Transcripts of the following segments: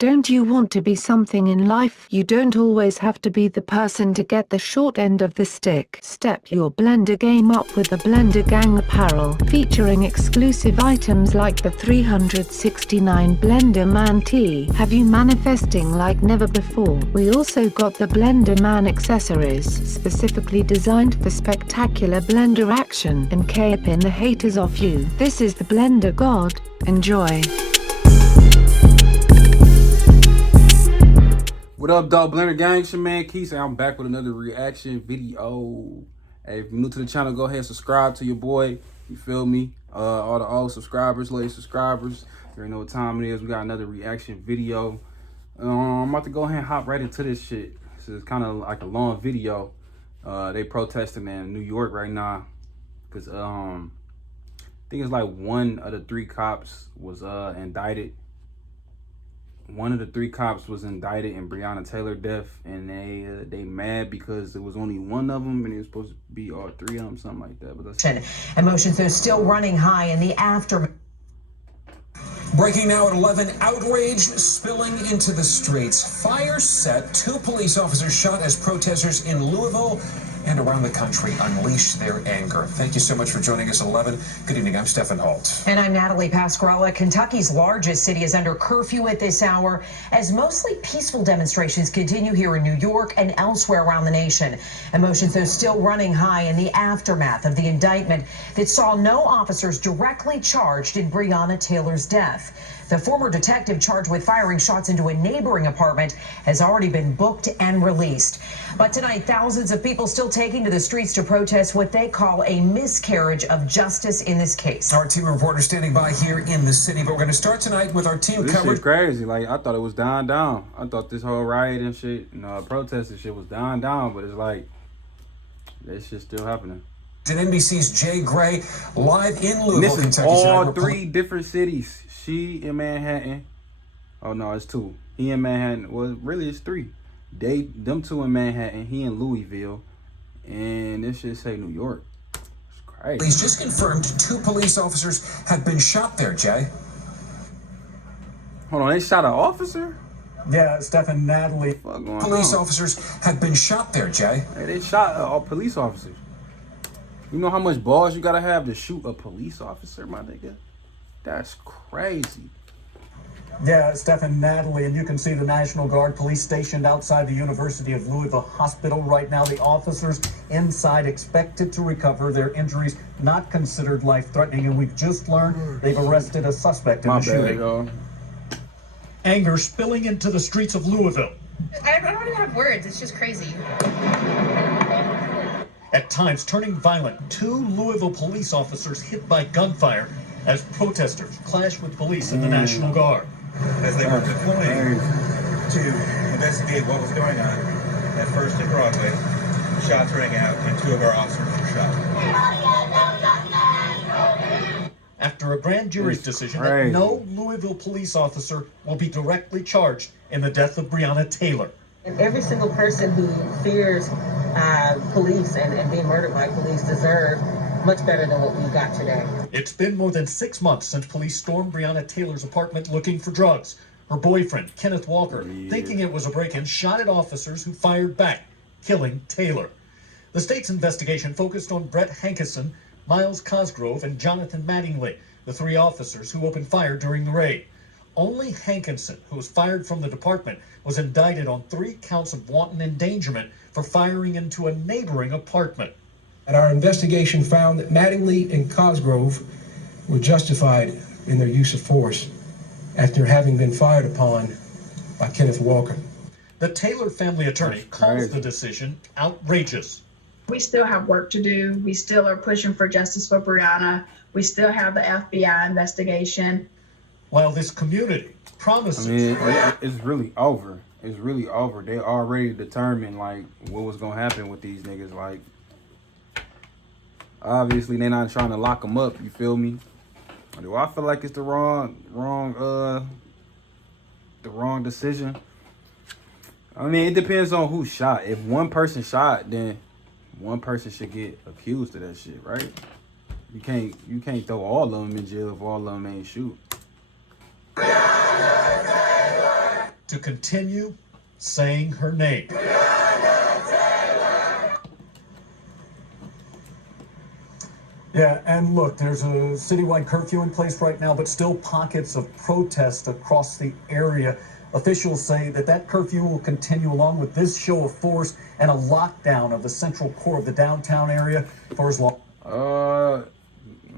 Don't you want to be something in life? You don't always have to be the person to get the short end of the stick. Step your Blender game up with the Blender Gang apparel, featuring exclusive items like the 369 Blender Man tee. Have you manifesting like never before? We also got the Blender Man accessories, specifically designed for spectacular Blender action and keeping the haters off you. This is the Blender God. Enjoy. What up, dog? Blender Gang, it's your man Keith. I'm back with another reaction video. Hey, if you're new to the channel, go ahead and subscribe to your boy. You feel me? All the old subscribers, latest subscribers. You already know what time it is. We got another reaction video. I'm about to go ahead and hop right into this shit. So it's kind of like a long video. They protesting in New York right now because I think it's like one of the three cops was indicted. One of the three cops was indicted in Breonna Taylor death, and they mad because it was only one of them, and it was supposed to be all three of them, something like that. But that's emotions are still running high in the aftermath. Breaking now at 11, outrage spilling into the streets. Fire set, 2 police officers shot as protesters in Louisville and around the country unleash their anger. Thank you so much for joining us at 11. Good evening, I'm Stephen Holt. And I'm Natalie Pasquarella. Kentucky's largest city is under curfew at this hour as mostly peaceful demonstrations continue here in New York and elsewhere around the nation. Emotions are still running high in the aftermath of the indictment that saw no officers directly charged in Breonna Taylor's death. The former detective charged with firing shots into a neighboring apartment has already been booked and released. But tonight, thousands of people still taking to the streets to protest what they call a miscarriage of justice in this case. Our team of reporters standing by here in the city, but we're going to start tonight with our team this coverage. Shit crazy. Like, I thought it was dying down. I thought this whole riot and shit, protest and shit was dying down, but it's like, that shit's still happening. And NBC's Jay Gray live in Louisville, and this is Kentucky. all 3 different cities. She in Manhattan. Oh no, it's 2. He in Manhattan. Well, really it's 3. Them 2 in Manhattan. He in Louisville, and this shit say New York. It's crazy. Police just confirmed 2 police officers have been shot there. Jay. Hold on, they shot an officer? Yeah, Stephen, Natalie. Police officers have been shot there. Jay. Hey, they shot all police officers. You know how much balls you gotta have to shoot a police officer, my nigga? That's crazy. Yeah, Stephen, Natalie, and you can see the National Guard police stationed outside the University of Louisville Hospital right now. The officers inside expected to recover their injuries, not considered life-threatening, and we've just learned they've arrested a suspect in the shooting. Anger spilling into the streets of Louisville. I don't even have words. It's just crazy. At times turning violent, 2 Louisville police officers hit by gunfire as protesters clashed with police and the National Guard. As they were deploying to investigate what was going on at First and Broadway, shots rang out and 2 of our officers were shot. After a grand jury's decision that no Louisville police officer will be directly charged in the death of Breonna Taylor. And every single person who fears police and being murdered by police deserve much better than what we got today. It's been more than 6 months since police stormed Breonna Taylor's apartment looking for drugs. Her boyfriend, Kenneth Walker, thinking it was a break-in, shot at officers who fired back, killing Taylor. The state's investigation focused on Brett Hankison, Miles Cosgrove, and Jonathan Mattingly, the 3 officers who opened fire during the raid. Only Hankinson, who was fired from the department, was indicted on 3 counts of wanton endangerment for firing into a neighboring apartment. And our investigation found that Mattingly and Cosgrove were justified in their use of force after having been fired upon by Kenneth Walker. The Taylor family attorney calls the decision outrageous. We still have work to do. We still are pushing for justice for Breonna. We still have the FBI investigation. While this community promises... I mean, it's really over. It's really over. They already determined, like, what was going to happen with these niggas. Like, obviously, they're not trying to lock them up. You feel me? Do I feel like it's the wrong decision? I mean, it depends on who shot. If one person shot, then one person should get accused of that shit, right? You can't throw all of them in jail if all of them ain't shoot. to continue saying her name. Yeah, and look, there's a citywide curfew in place right now, but still pockets of protest across the area. Officials say that curfew will continue along with this show of force and a lockdown of the central core of the downtown area for as long.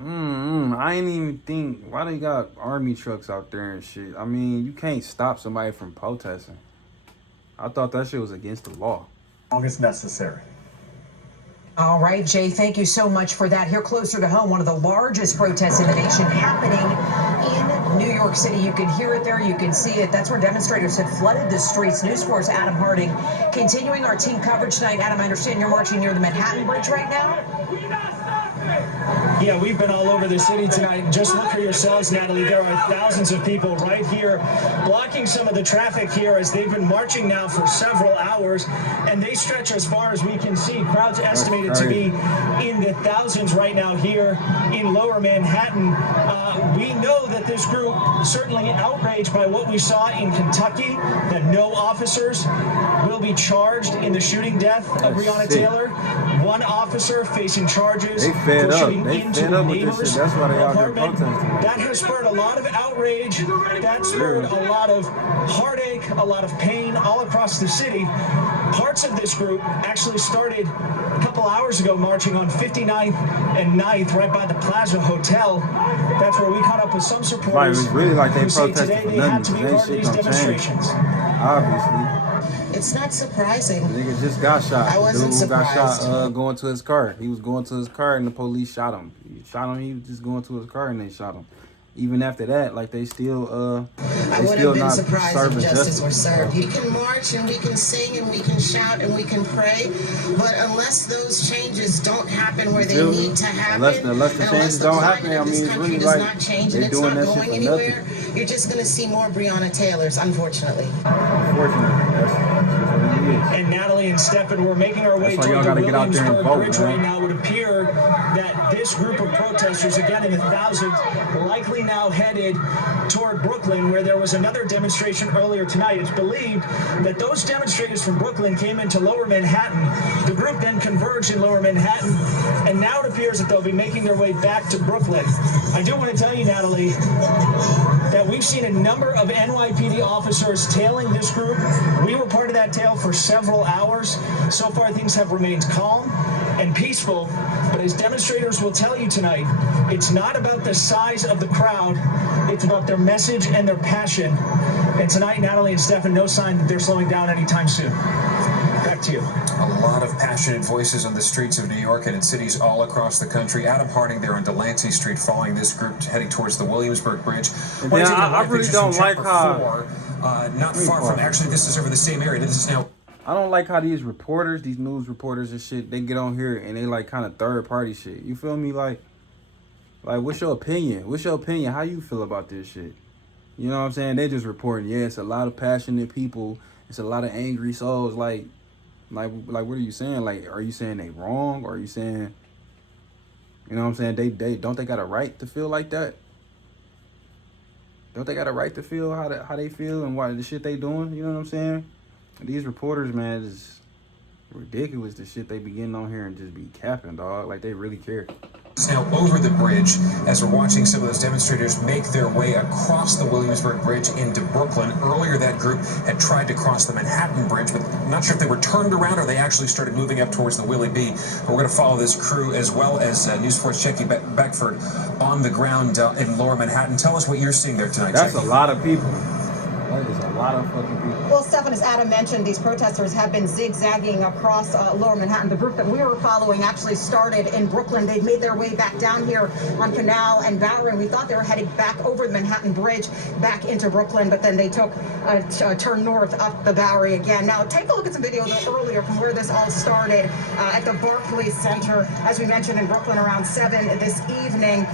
I ain't even think, why they got army trucks out there and shit? I mean, you can't stop somebody from protesting. I thought that shit was against the law. As long as necessary. All right, Jay, thank you so much for that. Here closer to home, one of the largest protests in the nation happening in New York City. You can hear it there. You can see it. That's where demonstrators have flooded the streets. News 4's Adam Harding continuing our team coverage tonight. Adam, I understand you're marching near the Manhattan Bridge right now? Yeah, we've been all over the city tonight. Just look for yourselves, Natalie. There are thousands of people right here blocking some of the traffic here as they've been marching now for several hours, and they stretch as far as we can see. Crowds estimated to be in the thousands right now here in Lower Manhattan. We know that this group certainly outraged by what we saw in Kentucky, that no officers will be charged in the shooting death of Breonna Taylor. One officer facing charges for shooting into the neighbor's apartment. That has spurred a lot of outrage. That spurred a lot of heartache, a lot of pain all across the city. Parts of this group actually started a couple hours ago marching on 59th and 9th right by the Plaza Hotel. That's where we caught up with some supporters. It's really like they who say protested today for they had nothing, to be part of these demonstrations. Obviously. It's not surprising. The nigga just got shot. I wasn't surprised. Got shot going to his car. He was going to his car and the police shot him. He was just going to his car and they shot him. Even after that, like they still I would have been surprised if justice were served. We can march and we can sing and we can shout and we can pray, but unless those changes don't happen where they need to happen, unless the changes don't happen, I mean, it's really like they're doing that shit for anywhere. You're just going to see more Breonna Taylors, unfortunately. And Natalie and Stefan, we're making our way toward the Williamsburg Bridge right now. It would appear that this group of protesters, again in the thousands, likely now headed toward Brooklyn, where there was another demonstration earlier tonight. It's believed that those demonstrators from Brooklyn came into Lower Manhattan. The group then converged in Lower Manhattan, and now it appears that they'll be making their way back to Brooklyn. I do want to tell you, Natalie, that we've seen a number of NYPD officers tailing this group. We were part of that tail for several hours. So far, things have remained calm and peaceful, but as demonstrators will tell you tonight, it's not about the size of the crowd, it's about their message and their passion. And tonight, Natalie and Stefan, no sign that they're slowing down anytime soon. Back to you. A lot of passionate voices on the streets of New York and in cities all across the country. Adam Harding there on Delancey Street following this group heading towards the Williamsburg Bridge. I really don't like how... not far from, actually, this is over the same area. This is now... I don't like how these reporters, these news reporters and shit, they get on here and they like kind of third party shit. You feel me? Like what's your opinion? What's your opinion? How you feel about this shit? You know what I'm saying? They just reporting. Yeah, it's a lot of passionate people. It's a lot of angry souls. Like what are you saying? Like, are you saying they wrong? Or are you saying, you know what I'm saying? They don't they got a right to feel like that? Don't they got a right to feel how they feel and why the shit they doing? You know what I'm saying? These reporters, man, is ridiculous. The shit they be getting on here and just be capping, dog. Like they really care. It's now over the bridge as we're watching some of those demonstrators make their way across the Williamsburg Bridge into Brooklyn. Earlier, that group had tried to cross the Manhattan Bridge, but I'm not sure if they were turned around or they actually started moving up towards the Willie B. But we're going to follow this crew as well as News 4's Jackie Beckford on the ground in Lower Manhattan. Tell us what you're seeing there tonight, That's Jackie. a lot of people. That is a lot of fucking people. Well, Stefan, as Adam mentioned, these protesters have been zigzagging across Lower Manhattan. The group that we were following actually started in Brooklyn. They've made their way back down here on Canal and Bowery, and we thought they were heading back over the Manhattan Bridge back into Brooklyn, but then they took a turn north up the Bowery again. Now, take a look at some video earlier from where this all started at the Barclays Center, as we mentioned, in Brooklyn around 7 this evening.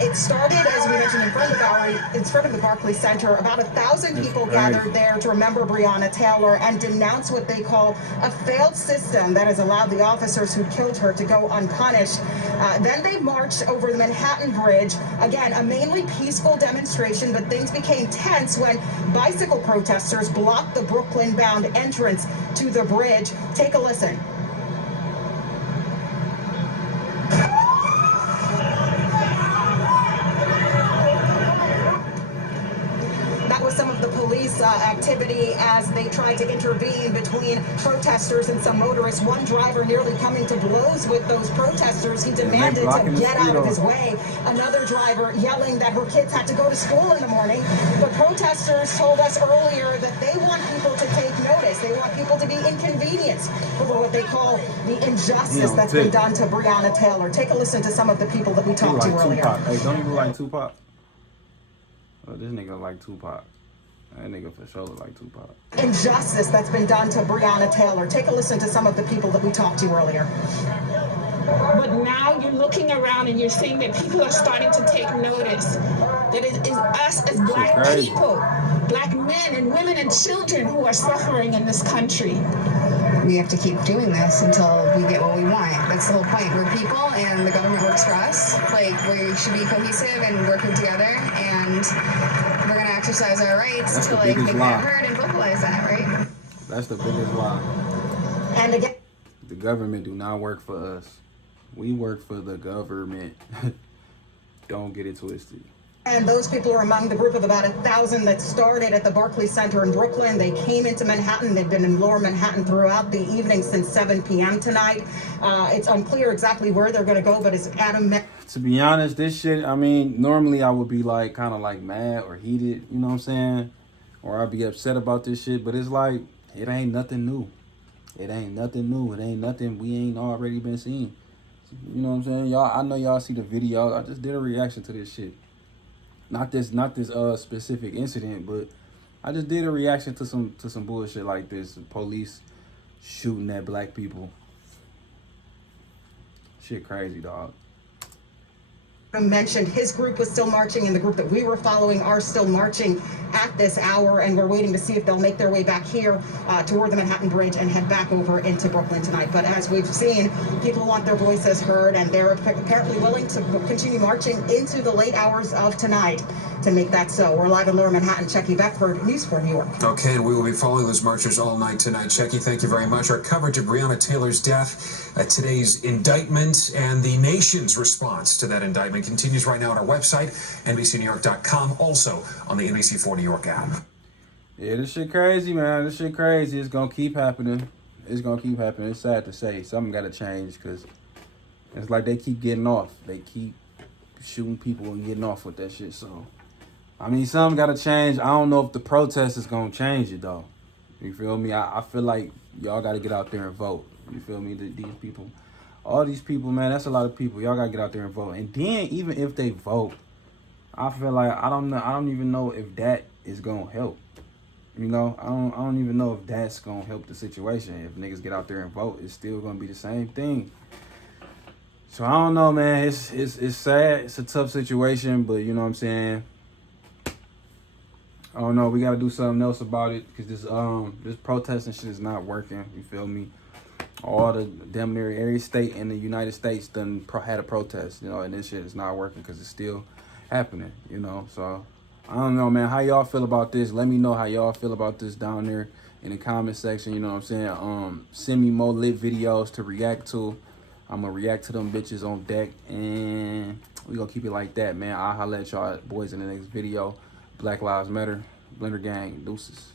It started, as we mentioned, in front of the Bowery, in front of the Barclays Center. About 1,000 people people gathered there to remember Breonna Taylor and denounce what they call a failed system that has allowed the officers who killed her to go unpunished. Then they marched over the Manhattan Bridge. Again, a mainly peaceful demonstration, but things became tense when bicycle protesters blocked the Brooklyn-bound entrance to the bridge. Take a listen. That was some of the police activity as they tried to intervene between protesters and some motorists. One driver nearly coming to blows with those protesters. He demanded to get out of his way. Another driver yelling that her kids had to go to school in the morning. The protesters told us earlier that they want people to take notice. They want people to be inconvenienced over what they call the injustice that's been done to Breonna Taylor. Take a listen to some of the people that we talked to earlier. Hey, don't you look like Tupac? Oh, this nigga like Tupac. That nigga for sure look like Tupac. Injustice that's been done to Breonna Taylor. Take a listen to some of the people that we talked to earlier. But now you're looking around and you're seeing that people are starting to take notice. That it is us as black people, black men and women and children who are suffering in this country. We have to keep doing this until we get what we want. That's the whole point. We're people and the government works for us. Like, we should be cohesive and working together, and we're going to exercise our rights to like make that heard and vocalize that, right? That's the biggest lie. And again, the government do not work for us. We work for the government. Don't get it twisted. And those people are among the group of about 1,000 that started at the Barclays Center in Brooklyn. They came into Manhattan. They've been in lower Manhattan throughout the evening since 7 p.m. tonight. It's unclear exactly where they're going to go, but as Adam mentioned, to be honest, this shit, I mean, normally I would be like kind of like mad or heated, you know what I'm saying? Or I'd be upset about this shit, but it's like, it ain't nothing new. It ain't nothing new. It ain't nothing we ain't already been seeing. You know what I'm saying? Y'all, I know y'all see the video. I just did a reaction to this shit. Not this specific incident, but I just did a reaction to some bullshit like this. Police shooting at black people. Shit crazy, dog. mentioned his group was still marching, and the group that we were following are still marching at this hour, and we're waiting to see if they'll make their way back here toward the Manhattan Bridge and head back over into Brooklyn tonight. But as we've seen, people want their voices heard, and they're apparently willing to continue marching into the late hours of tonight to make that so. We're live in Lower Manhattan. Checky Beckford, News 4 New York. Okay, and we will be following those marchers all night tonight. Checky, thank you very much. Our coverage of Breonna Taylor's death, today's indictment, and the nation's response to that indictment continues right now on our website, NBCNewYork.com, also on the NBC4 New York app. Yeah, this shit crazy, man. This shit crazy. It's gonna keep happening. It's gonna keep happening. It's sad to say. Something gotta change, because it's like they keep getting off. They keep shooting people and getting off with that shit. So, I mean, something gotta change. I don't know if the protest is gonna change it, though. You feel me? I feel like y'all gotta get out there and vote. You feel me? These people, all these people, man, that's a lot of people. Y'all gotta get out there and vote. And then, even if they vote, I feel like, I don't even know if that is gonna help. You know, I don't even know if that's gonna help the situation. If niggas get out there and vote, it's still gonna be the same thing. So I don't know, man. It's sad. It's a tough situation, but you know what I'm saying. I don't know. We gotta do something else about it, because this protesting shit is not working. You feel me? All the damn near every state in the United States had a protest, you know, and this shit is not working because it's still happening, you know. So I don't know, man. How y'all feel about this? Let me know how y'all feel about this down there in the comment section. You know what I'm saying? Send me more lit videos to react to. I'm gonna react to them bitches on deck, and we gonna keep it like that, man. I'll holla at y'all boys in the next video. Black Lives Matter, Blender Gang, deuces.